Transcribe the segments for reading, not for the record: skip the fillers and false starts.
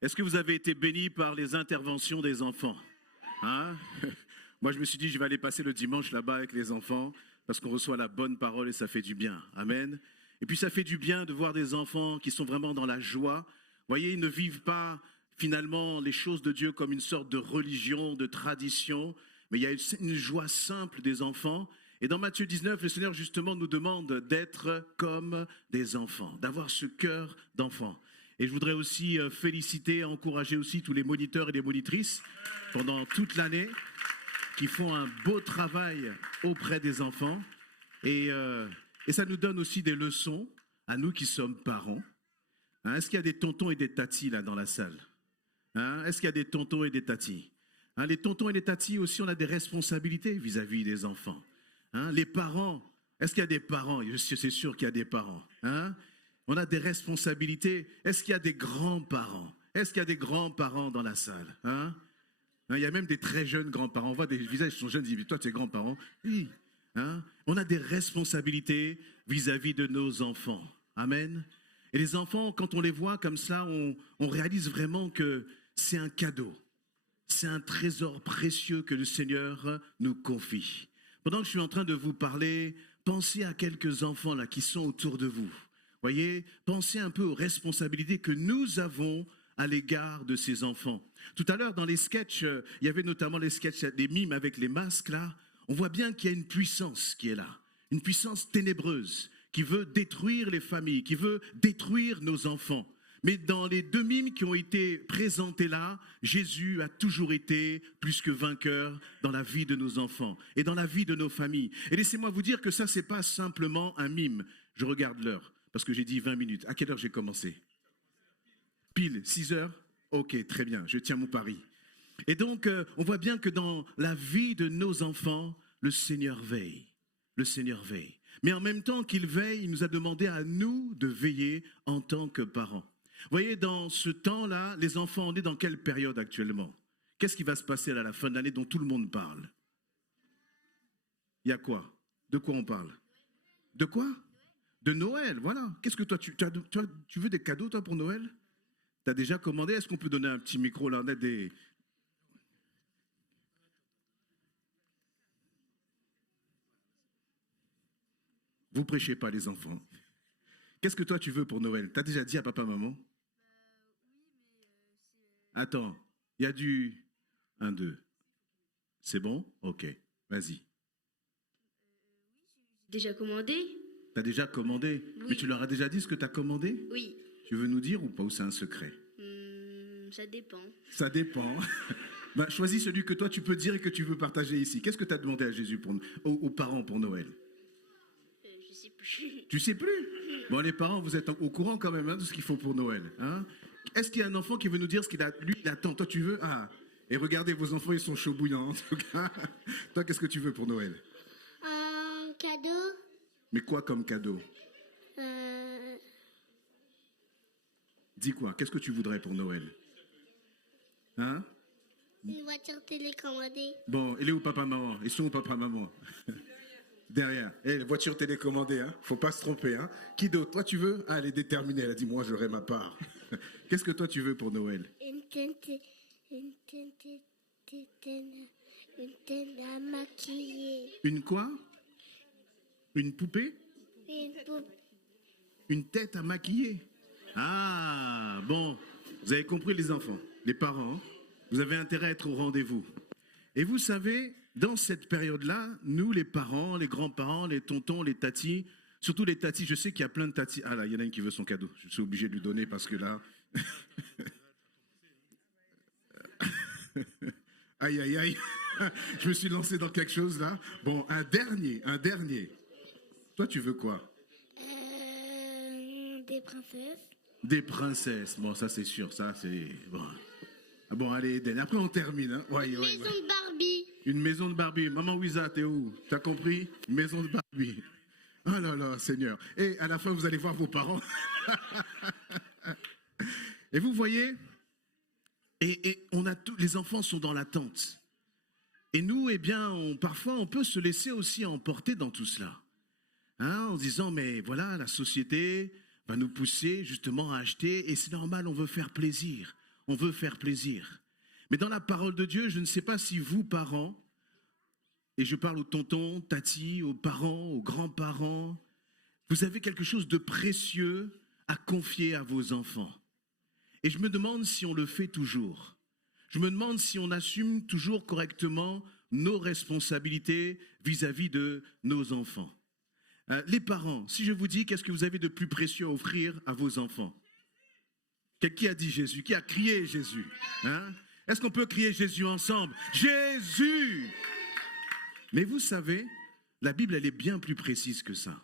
Est-ce que vous avez été bénis par les interventions des enfants? Hein? Moi, je me suis dit, je vais aller passer le dimanche là-bas avec les enfants parce qu'on reçoit la bonne parole et ça fait du bien. Amen. Et puis, ça fait du bien de voir des enfants qui sont vraiment dans la joie. Vous voyez, ils ne vivent pas finalement les choses de Dieu comme une sorte de religion, de tradition, mais il y a une joie simple des enfants. Et dans Matthieu 19, le Seigneur justement nous demande d'être comme des enfants, d'avoir ce cœur d'enfant. Et je voudrais aussi féliciter, encourager aussi tous les moniteurs et les monitrices pendant toute l'année qui font un beau travail auprès des enfants. Et ça nous donne aussi des leçons à nous qui sommes parents. Hein, est-ce qu'il y a des tontons et des tatis là dans la salle? Hein, est-ce qu'il y a des tontons et des tatis? Hein, les tontons et les tatis aussi, on a des responsabilités vis-à-vis des enfants. Hein, les parents, est-ce qu'il y a des parents? C'est sûr qu'il y a des parents. Hein? On a des responsabilités. Est-ce qu'il y a des grands-parents? Est-ce qu'il y a des grands-parents dans la salle? Hein? Il y a même des très jeunes grands-parents. On voit des visages qui sont jeunes, ils disent, toi, tu es grands-parents. Oui. Hein? On a des responsabilités vis-à-vis de nos enfants. Amen. Et les enfants, quand on les voit comme ça, on réalise vraiment que c'est un cadeau. C'est un trésor précieux que le Seigneur nous confie. Pendant que je suis en train de vous parler, pensez à quelques enfants là qui sont autour de vous. Voyez, pensez un peu aux responsabilités que nous avons à l'égard de ces enfants. Tout à l'heure, dans les sketchs, il y avait notamment les sketchs des mimes avec les masques là. On voit bien qu'il y a une puissance qui est là, une puissance ténébreuse qui veut détruire les familles, qui veut détruire nos enfants. Mais dans les deux mimes qui ont été présentés là, Jésus a toujours été plus que vainqueur dans la vie de nos enfants et dans la vie de nos familles. Et laissez-moi vous dire que ça, c'est pas simplement un mime. Je regarde l'heure, parce que j'ai dit 20 minutes. À quelle heure j'ai commencé? Pile, 6 heures? Ok, très bien, je tiens mon pari. Et donc, on voit bien que dans la vie de nos enfants, le Seigneur veille. Le Seigneur veille. Mais en même temps qu'il veille, il nous a demandé à nous de veiller en tant que parents. Vous voyez, dans ce temps-là, les enfants, on est dans quelle période actuellement? Qu'est-ce qui va se passer à la fin de l'année dont tout le monde parle? Il y a quoi? De quoi on parle? De quoi? De Noël, voilà. Qu'est-ce que toi, tu veux des cadeaux, toi, pour Noël? Tu as déjà commandé? Est-ce qu'on peut donner un petit micro, là? On a des... Vous prêchez pas, les enfants. Qu'est-ce que toi, tu veux pour Noël? Tu as déjà dit à papa, maman? Attends, il y a du 1, 2. C'est bon? Ok, vas-y. Déjà commandé? Tu as déjà commandé? Oui. Mais tu leur as déjà dit ce que tu as commandé? Oui. Tu veux nous dire ou pas, ou c'est un secret? Ça dépend. Ça dépend. Ben, choisis celui que toi tu peux dire et que tu veux partager ici. Qu'est-ce que tu as demandé à Jésus, aux parents pour Noël? Je sais plus. Tu sais plus? Bon, les parents, vous êtes au courant quand même, hein, de ce qu'il faut pour Noël. Hein? Est-ce qu'il y a un enfant qui veut nous dire ce qu'il a? Lui, il attend. Toi, tu veux? Ah. Et regardez, vos enfants, ils sont chauds bouillants, en tout cas. Toi, qu'est-ce que tu veux pour Noël? Un cadeau. Mais quoi comme cadeau? Dis quoi? Qu'est-ce que tu voudrais pour Noël? Hein? Une voiture télécommandée. Bon, il est où papa, maman? Ils sont où papa, maman? Derrière. Eh, voiture télécommandée, hein? Faut pas se tromper, hein? Qui d'autre? Toi, tu veux? Ah, elle est déterminée. Elle a dit, moi, j'aurai ma part. Qu'est-ce que toi, tu veux pour Noël? Une tente à maquiller. Une quoi? Une poupée? Une poupée. Une tête à maquiller? Ah, bon. Vous avez compris, les enfants, les parents. Hein? Vous avez intérêt à être au rendez-vous. Et vous savez, dans cette période-là, nous, les parents, les grands-parents, les tontons, les tatis, surtout les tatis, je sais qu'il y a plein de tatis. Ah là, il y en a une qui veut son cadeau. Je suis obligé de lui donner parce que là... Aïe, aïe, aïe. Je me suis lancé dans quelque chose là. Bon, un dernier. Toi, tu veux quoi? Des princesses. Des princesses. Bon, ça c'est sûr, ça c'est... Bon, ah bon allez, Eden. Après, on termine. Hein? Ouais. Maison de Barbie. Une maison de Barbie. Maman Wiza, t'es où? T'as compris? Une maison de Barbie. Oh là là, Seigneur. Et à la fin, vous allez voir vos parents. Et vous voyez, et on a les enfants sont dans l'attente. Et nous, eh bien, parfois, on peut se laisser aussi emporter dans tout cela. Hein, en disant, mais voilà, la société va nous pousser justement à acheter, et c'est normal, on veut faire plaisir. on veut faire plaisir. Mais dans la parole de Dieu, je ne sais pas si vous, parents, et je parle aux tontons, tatis, aux parents, aux grands-parents, vous avez quelque chose de précieux à confier à vos enfants. Et je me demande si on le fait toujours. Je me demande si on assume toujours correctement nos responsabilités vis-à-vis de nos enfants. Les parents, si je vous dis qu'est-ce que vous avez de plus précieux à offrir à vos enfants? Qui a dit Jésus? Qui a crié Jésus? Est-ce qu'on peut crier Jésus ensemble? Jésus! Mais vous savez, la Bible, elle est bien plus précise que ça.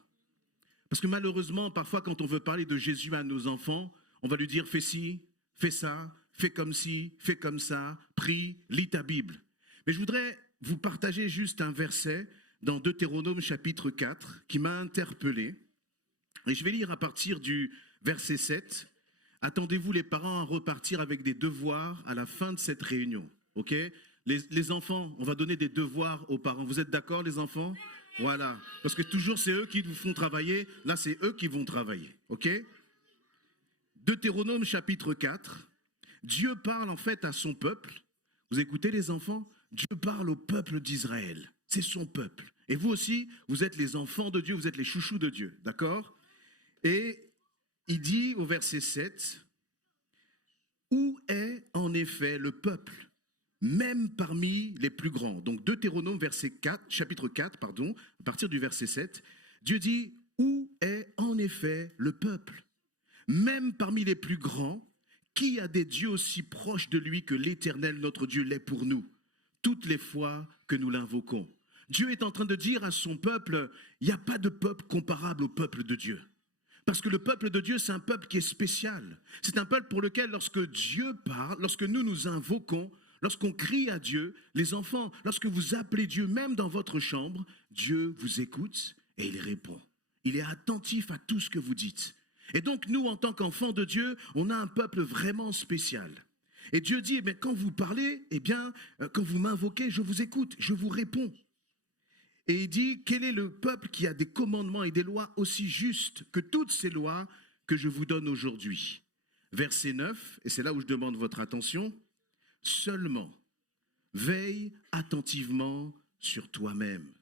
Parce que malheureusement, parfois, quand on veut parler de Jésus à nos enfants, on va lui dire fais ci, fais ça, fais comme ci, fais comme ça, prie, lis ta Bible. Mais je voudrais vous partager juste un verset dans Deutéronome chapitre 4 qui m'a interpellé. Et je vais lire à partir du verset 7. Attendez-vous les parents à repartir avec des devoirs à la fin de cette réunion. Ok? Les enfants, on va donner des devoirs aux parents. Vous êtes d'accord les enfants? Voilà. Parce que toujours c'est eux qui vous font travailler. Là c'est eux qui vont travailler. Ok? Deutéronome chapitre 4. Dieu parle en fait à son peuple. Vous écoutez les enfants? Dieu parle au peuple d'Israël. C'est son peuple. Et vous aussi, vous êtes les enfants de Dieu, vous êtes les chouchous de Dieu. D'accord? Et il dit au verset 7, « Où est en effet le peuple, même parmi les plus grands ?» Donc Deutéronome chapitre 4, à partir du verset 7, Dieu dit, « Où est en effet le peuple, même parmi les plus grands, qui a des dieux aussi proches de lui que l'Éternel notre Dieu l'est pour nous, toutes les fois que nous l'invoquons. » Dieu est en train de dire à son peuple, il n'y a pas de peuple comparable au peuple de Dieu. Parce que le peuple de Dieu, c'est un peuple qui est spécial. C'est un peuple pour lequel, lorsque Dieu parle, lorsque nous nous invoquons, lorsqu'on crie à Dieu, les enfants, lorsque vous appelez Dieu, même dans votre chambre, Dieu vous écoute et il répond. Il est attentif à tout ce que vous dites. Et donc, nous, en tant qu'enfants de Dieu, on a un peuple vraiment spécial. Et Dieu dit, quand vous parlez, quand vous m'invoquez, je vous écoute, je vous réponds. Et il dit, quel est le peuple qui a des commandements et des lois aussi justes que toutes ces lois que je vous donne aujourd'hui? Verset 9, et c'est là où je demande votre attention. Seulement, veille attentivement sur toi-même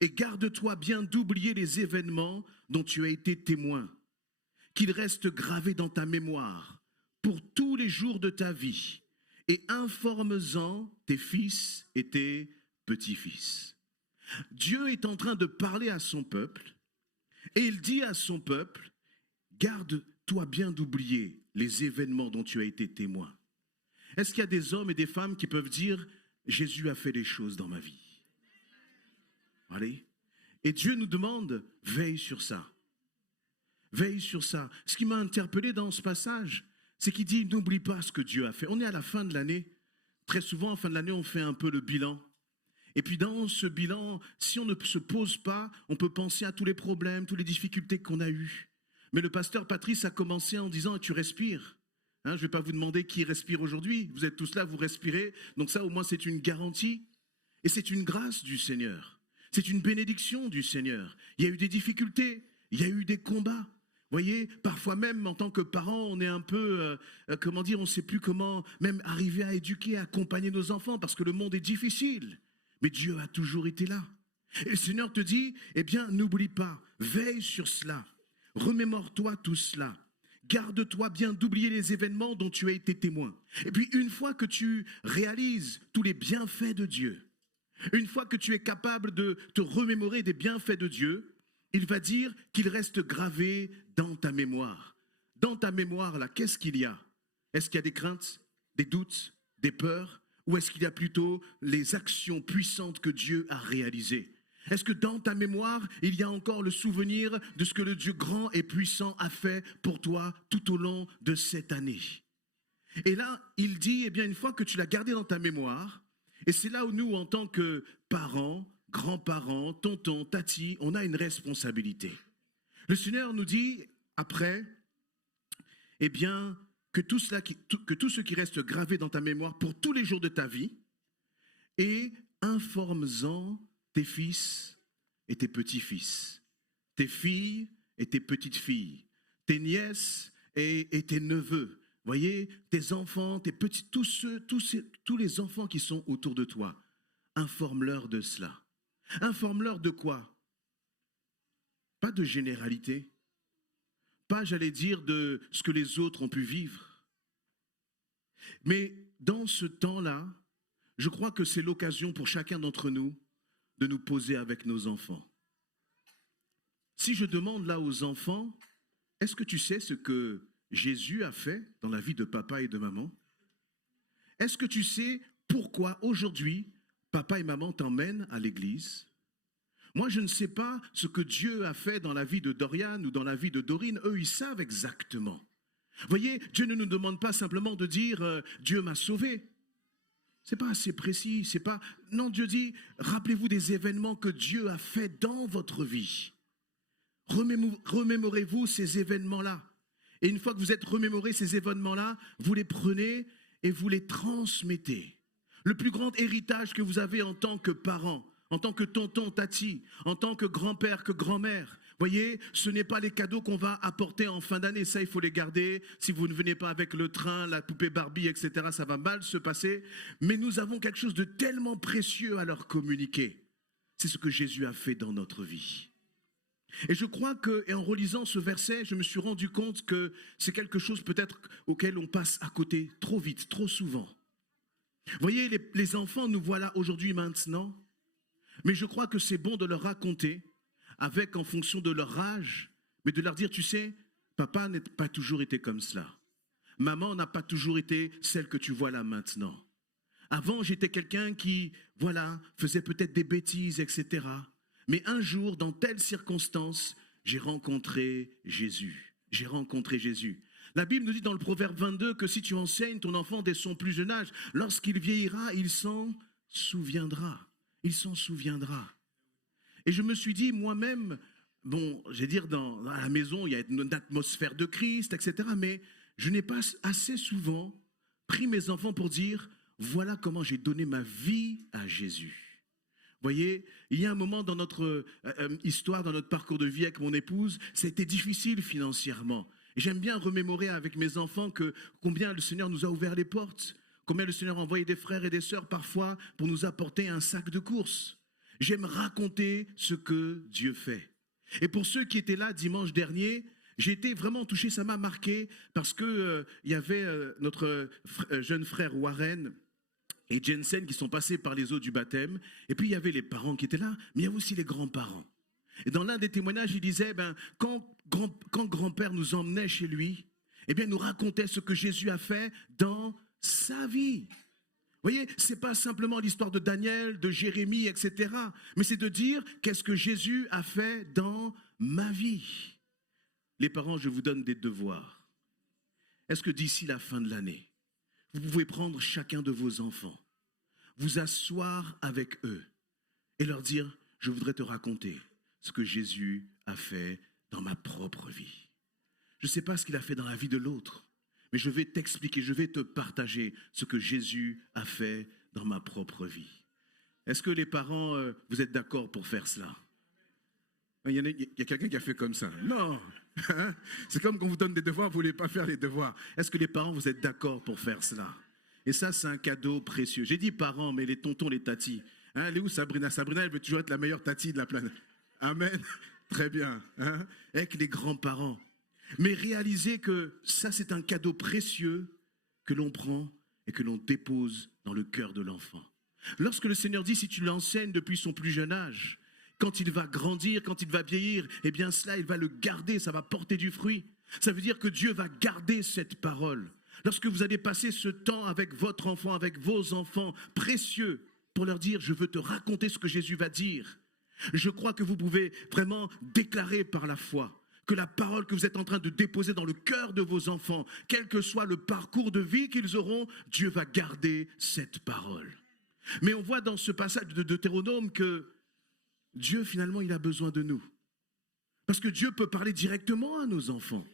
et garde-toi bien d'oublier les événements dont tu as été témoin, qu'ils restent gravés dans ta mémoire pour tous les jours de ta vie, et informe-en tes fils et tes petits-fils. Dieu est en train de parler à son peuple et il dit à son peuple, garde-toi bien d'oublier les événements dont tu as été témoin. Est-ce qu'il y a des hommes et des femmes qui peuvent dire, Jésus a fait des choses dans ma vie? Allez. Et Dieu nous demande, veille sur ça. Veille sur ça. Ce qui m'a interpellé dans ce passage, c'est qu'il dit, n'oublie pas ce que Dieu a fait. On est à la fin de l'année. Très souvent, en fin de l'année, on fait un peu le bilan. Et puis dans ce bilan, si on ne se pose pas, on peut penser à tous les problèmes, toutes les difficultés qu'on a eues. Mais le pasteur Patrice a commencé en disant, tu respires. Je ne vais pas vous demander qui respire aujourd'hui. Vous êtes tous là, vous respirez. Donc ça, au moins, c'est une garantie. Et c'est une grâce du Seigneur. C'est une bénédiction du Seigneur. Il y a eu des difficultés, il y a eu des combats. Vous voyez, parfois même en tant que parents, on est un peu, on ne sait plus comment même arriver à éduquer, à accompagner nos enfants parce que le monde est difficile. Mais Dieu a toujours été là. Et le Seigneur te dit, n'oublie pas, veille sur cela, remémore-toi tout cela, garde-toi bien d'oublier les événements dont tu as été témoin. Et puis une fois que tu réalises tous les bienfaits de Dieu, une fois que tu es capable de te remémorer des bienfaits de Dieu, il va dire qu'il reste gravé dans ta mémoire. Dans ta mémoire, là, qu'est-ce qu'il y a? Est-ce qu'il y a des craintes, des doutes, des peurs? Ou est-ce qu'il y a plutôt les actions puissantes que Dieu a réalisées? Est-ce que dans ta mémoire, il y a encore le souvenir de ce que le Dieu grand et puissant a fait pour toi tout au long de cette année? Et là, il dit, une fois que tu l'as gardé dans ta mémoire, et c'est là où nous, en tant que parents, grands-parents, tontons, tatis, on a une responsabilité. Le Seigneur nous dit, après, que tout ce qui reste gravé dans ta mémoire pour tous les jours de ta vie, et informe-en tes fils et tes petits-fils, tes filles et tes petites-filles, tes nièces et tes neveux. voyez, tes enfants, tes petits, tous les enfants qui sont autour de toi, informe-leur de cela. Informe-leur de quoi? Pas de généralité, pas, j'allais dire, de ce que les autres ont pu vivre. Mais dans ce temps-là, je crois que c'est l'occasion pour chacun d'entre nous de nous poser avec nos enfants. Si je demande là aux enfants, est-ce que tu sais ce que Jésus a fait dans la vie de papa et de maman? Est-ce que tu sais pourquoi aujourd'hui, papa et maman t'emmènent à l'église? Moi, je ne sais pas ce que Dieu a fait dans la vie de Dorian ou dans la vie de Dorine. Eux, ils savent exactement. Voyez, Dieu ne nous demande pas simplement de dire Dieu m'a sauvé. C'est pas assez précis, c'est pas... Non, Dieu dit, rappelez-vous des événements que Dieu a fait dans votre vie. Remémorez-vous ces événements-là. Et une fois que vous êtes remémorés ces événements-là, vous les prenez et vous les transmettez. Le plus grand héritage que vous avez en tant que parent, en tant que tonton, tati, en tant que grand-père, que grand-mère, voyez, ce n'est pas les cadeaux qu'on va apporter en fin d'année, ça il faut les garder. Si vous ne venez pas avec le train, la poupée Barbie, etc., ça va mal se passer. Mais nous avons quelque chose de tellement précieux à leur communiquer. C'est ce que Jésus a fait dans notre vie. Et je crois que, et en relisant ce verset, je me suis rendu compte que c'est quelque chose peut-être auquel on passe à côté trop vite, trop souvent. Voyez, les enfants nous voilà aujourd'hui maintenant, mais je crois que c'est bon de leur raconter, avec en fonction de leur âge, mais de leur dire, tu sais, papa n'a pas toujours été comme cela. Maman n'a pas toujours été celle que tu vois là maintenant. Avant, j'étais quelqu'un qui, voilà, faisait peut-être des bêtises, etc. Mais un jour, dans telle circonstance, j'ai rencontré Jésus. J'ai rencontré Jésus. La Bible nous dit dans le Proverbe 22 que si tu enseignes ton enfant dès son plus jeune âge, lorsqu'il vieillira, il s'en souviendra. Il s'en souviendra. Et je me suis dit moi-même, bon, je vais dire, dans la maison, il y a une atmosphère de Christ, etc. Mais je n'ai pas assez souvent pris mes enfants pour dire, voilà comment j'ai donné ma vie à Jésus. Voyez, il y a un moment dans notre histoire, dans notre parcours de vie avec mon épouse, ça a été difficile financièrement. Et j'aime bien remémorer avec mes enfants que combien le Seigneur nous a ouvert les portes, combien le Seigneur a envoyé des frères et des sœurs parfois pour nous apporter un sac de courses. J'aime raconter ce que Dieu fait. Et pour ceux qui étaient là dimanche dernier, j'ai été vraiment touché, ça m'a marqué parce que il y avait notre jeune frère Warren et Jensen qui sont passés par les eaux du baptême. Et puis il y avait les parents qui étaient là, mais il y avait aussi les grands-parents. Et dans l'un des témoignages, il disait, quand grand-père nous emmenait chez lui, eh bien, il nous racontait ce que Jésus a fait dans sa vie. Vous voyez, ce n'est pas simplement l'histoire de Daniel, de Jérémie, etc. Mais c'est de dire, qu'est-ce que Jésus a fait dans ma vie? Les parents, je vous donne des devoirs. Est-ce que d'ici la fin de l'année, vous pouvez prendre chacun de vos enfants, vous asseoir avec eux et leur dire, je voudrais te raconter ce que Jésus a fait dans ma propre vie. Je ne sais pas ce qu'il a fait dans la vie de l'autre, mais je vais t'expliquer, je vais te partager ce que Jésus a fait dans ma propre vie. Est-ce que les parents, vous êtes d'accord pour faire cela? Il y a quelqu'un qui a fait comme ça. Non. C'est comme quand on vous donne des devoirs, vous ne voulez pas faire les devoirs. Est-ce que les parents, vous êtes d'accord pour faire cela? Et ça, c'est un cadeau précieux. J'ai dit parents, mais les tontons, les tatis. Elle est où Sabrina? Sabrina, elle veut toujours être la meilleure tati de la planète. Amen. Très bien. Avec les grands-parents. Mais réalisez que ça, c'est un cadeau précieux que l'on prend et que l'on dépose dans le cœur de l'enfant. Lorsque le Seigneur dit, si tu l'enseignes depuis son plus jeune âge, quand il va grandir, quand il va vieillir, eh bien cela, il va le garder, ça va porter du fruit. Ça veut dire que Dieu va garder cette parole. Lorsque vous allez passer ce temps avec votre enfant, avec vos enfants précieux, pour leur dire, je veux te raconter ce que Jésus va dire. Je crois que vous pouvez vraiment déclarer par la foi que la parole que vous êtes en train de déposer dans le cœur de vos enfants, quel que soit le parcours de vie qu'ils auront, Dieu va garder cette parole. Mais on voit dans ce passage de Deutéronome que Dieu, finalement, il a besoin de nous. Parce que Dieu peut parler directement à nos enfants.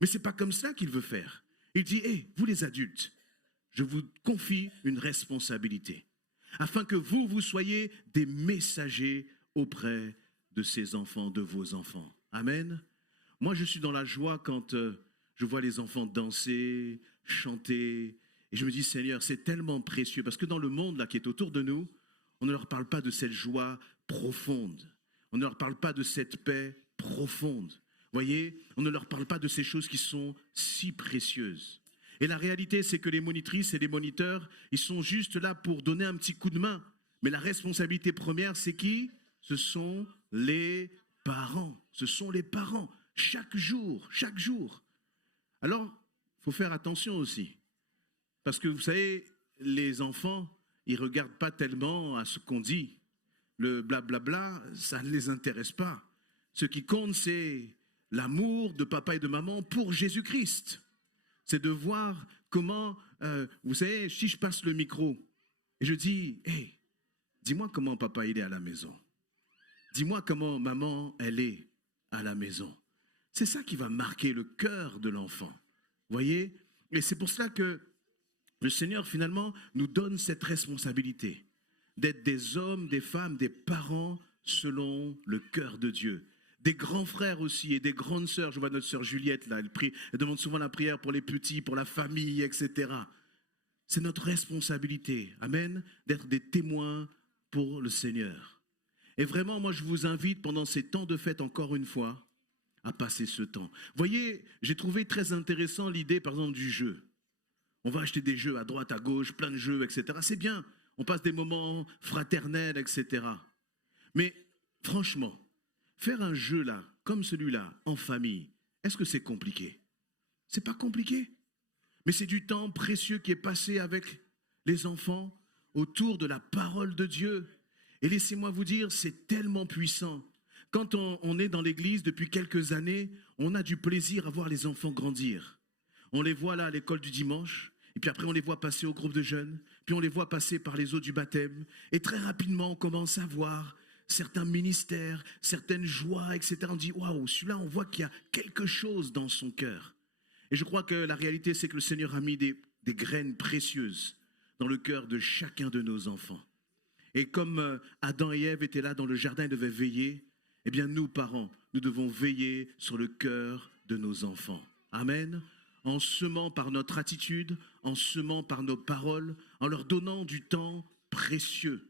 Mais ce n'est pas comme ça qu'il veut faire. Il dit, vous les adultes, je vous confie une responsabilité, afin que vous soyez des messagers auprès de ces enfants, de vos enfants. Amen. Moi, je suis dans la joie quand je vois les enfants danser, chanter. Et je me dis, Seigneur, c'est tellement précieux parce que dans le monde là qui est autour de nous, on ne leur parle pas de cette joie profonde. On ne leur parle pas de cette paix profonde. Voyez, on ne leur parle pas de ces choses qui sont si précieuses. Et la réalité, c'est que les monitrices et les moniteurs, ils sont juste là pour donner un petit coup de main. Mais la responsabilité première, c'est qui? Ce sont les parents. Ce sont les parents. Chaque jour, chaque jour. Alors, il faut faire attention aussi. Parce que vous savez, les enfants, ils ne regardent pas tellement à ce qu'on dit. Le blablabla, ça ne les intéresse pas. Ce qui compte, c'est l'amour de papa et de maman pour Jésus-Christ. C'est de voir comment, vous savez, si je passe le micro et je dis, hey, dis-moi comment papa il est à la maison. Dis-moi comment maman elle est à la maison. C'est ça qui va marquer le cœur de l'enfant. Voyez? Et c'est pour cela que le Seigneur finalement nous donne cette responsabilité d'être des hommes, des femmes, des parents selon le cœur de Dieu. Des grands frères aussi et des grandes sœurs. Je vois notre sœur Juliette là, elle prie, elle demande souvent la prière pour les petits, pour la famille, etc. C'est notre responsabilité, amen, d'être des témoins pour le Seigneur. Et vraiment, moi je vous invite pendant ces temps de fête encore une fois à passer ce temps. Voyez, j'ai trouvé très intéressant l'idée par exemple du jeu. On va acheter des jeux à droite, à gauche, plein de jeux, etc. C'est bien, on passe des moments fraternels, etc. Mais franchement, faire un jeu là, comme celui-là, en famille, est-ce que c'est compliqué? C'est pas compliqué. Mais c'est du temps précieux qui est passé avec les enfants autour de la parole de Dieu. Et laissez-moi vous dire, c'est tellement puissant. Quand on est dans l'église depuis quelques années, on a du plaisir à voir les enfants grandir. On les voit là à l'école du dimanche, et puis après on les voit passer au groupe de jeunes, puis on les voit passer par les eaux du baptême, et très rapidement on commence à voir certains ministères, certaines joies, etc. On dit, waouh, celui-là, on voit qu'il y a quelque chose dans son cœur. Et je crois que la réalité, c'est que le Seigneur a mis des graines précieuses dans le cœur de chacun de nos enfants. Et comme Adam et Ève étaient là dans le jardin et devaient veiller, eh bien nous, parents, nous devons veiller sur le cœur de nos enfants. Amen. En semant par notre attitude, en semant par nos paroles, en leur donnant du temps précieux.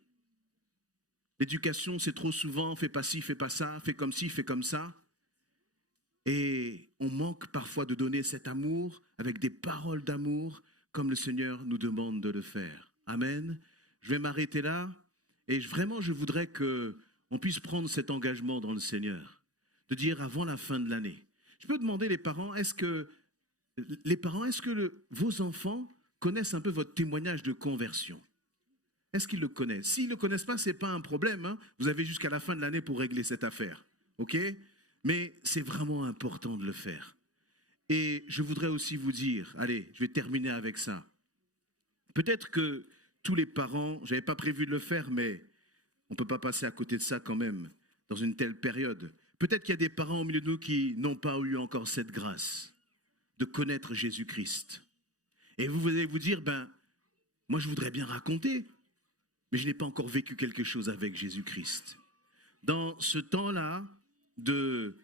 L'éducation, c'est trop souvent, fais pas ci, fais pas ça, fais comme ci, fais comme ça. Et on manque parfois de donner cet amour avec des paroles d'amour comme le Seigneur nous demande de le faire. Amen. Je vais m'arrêter là et vraiment je voudrais qu'on puisse prendre cet engagement dans le Seigneur, de dire avant la fin de l'année. Je peux demander les parents, est-ce que vos enfants connaissent un peu votre témoignage de conversion? Est-ce qu'ils le connaissent? S'ils ne le connaissent pas, ce n'est pas un problème. Hein? Vous avez jusqu'à la fin de l'année pour régler cette affaire. OK? Mais c'est vraiment important de le faire. Et je voudrais aussi vous dire, allez, je vais terminer avec ça. Peut-être que tous les parents, je n'avais pas prévu de le faire, mais on ne peut pas passer à côté de ça quand même, dans une telle période. Peut-être qu'il y a des parents au milieu de nous qui n'ont pas eu encore cette grâce de connaître Jésus-Christ. Et vous allez vous dire, moi je voudrais bien raconter, mais je n'ai pas encore vécu quelque chose avec Jésus-Christ. Dans ce temps-là de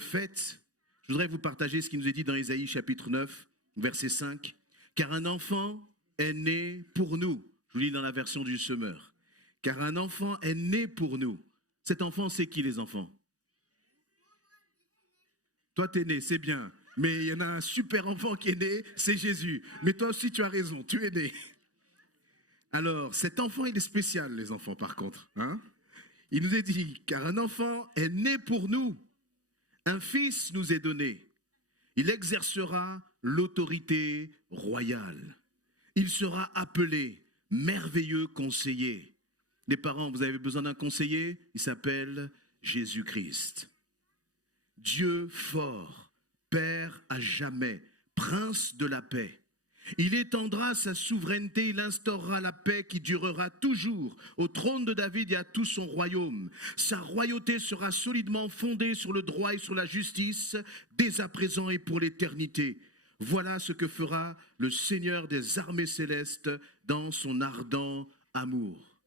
fête, je voudrais vous partager ce qui nous est dit dans Ésaïe chapitre 9, verset 5. « Car un enfant est né pour nous. » Je vous lis dans la version du Semeur. « Car un enfant est né pour nous. » Cet enfant, c'est qui les enfants? Toi, tu es né, c'est bien. Mais il y en a un super enfant qui est né, c'est Jésus. Mais toi aussi, tu as raison, tu es né. Alors, cet enfant, il est spécial, les enfants, par contre. Hein? Il nous est dit, car un enfant est né pour nous. Un fils nous est donné. Il exercera l'autorité royale. Il sera appelé merveilleux conseiller. Les parents, vous avez besoin d'un conseiller? Il s'appelle Jésus-Christ. Dieu fort, Père à jamais, Prince de la paix. Il étendra sa souveraineté, il instaurera la paix qui durera toujours au trône de David et à tout son royaume. Sa royauté sera solidement fondée sur le droit et sur la justice, dès à présent et pour l'éternité. Voilà ce que fera le Seigneur des armées célestes dans son ardent amour.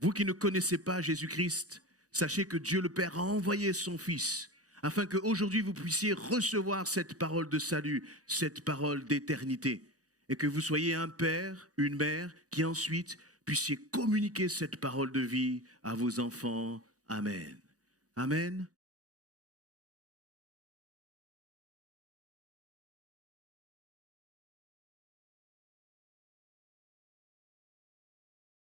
Vous qui ne connaissez pas Jésus-Christ, sachez que Dieu le Père a envoyé son Fils afin qu'aujourd'hui vous puissiez recevoir cette parole de salut, cette parole d'éternité, et que vous soyez un père, une mère, qui ensuite puissiez communiquer cette parole de vie à vos enfants. Amen. Amen.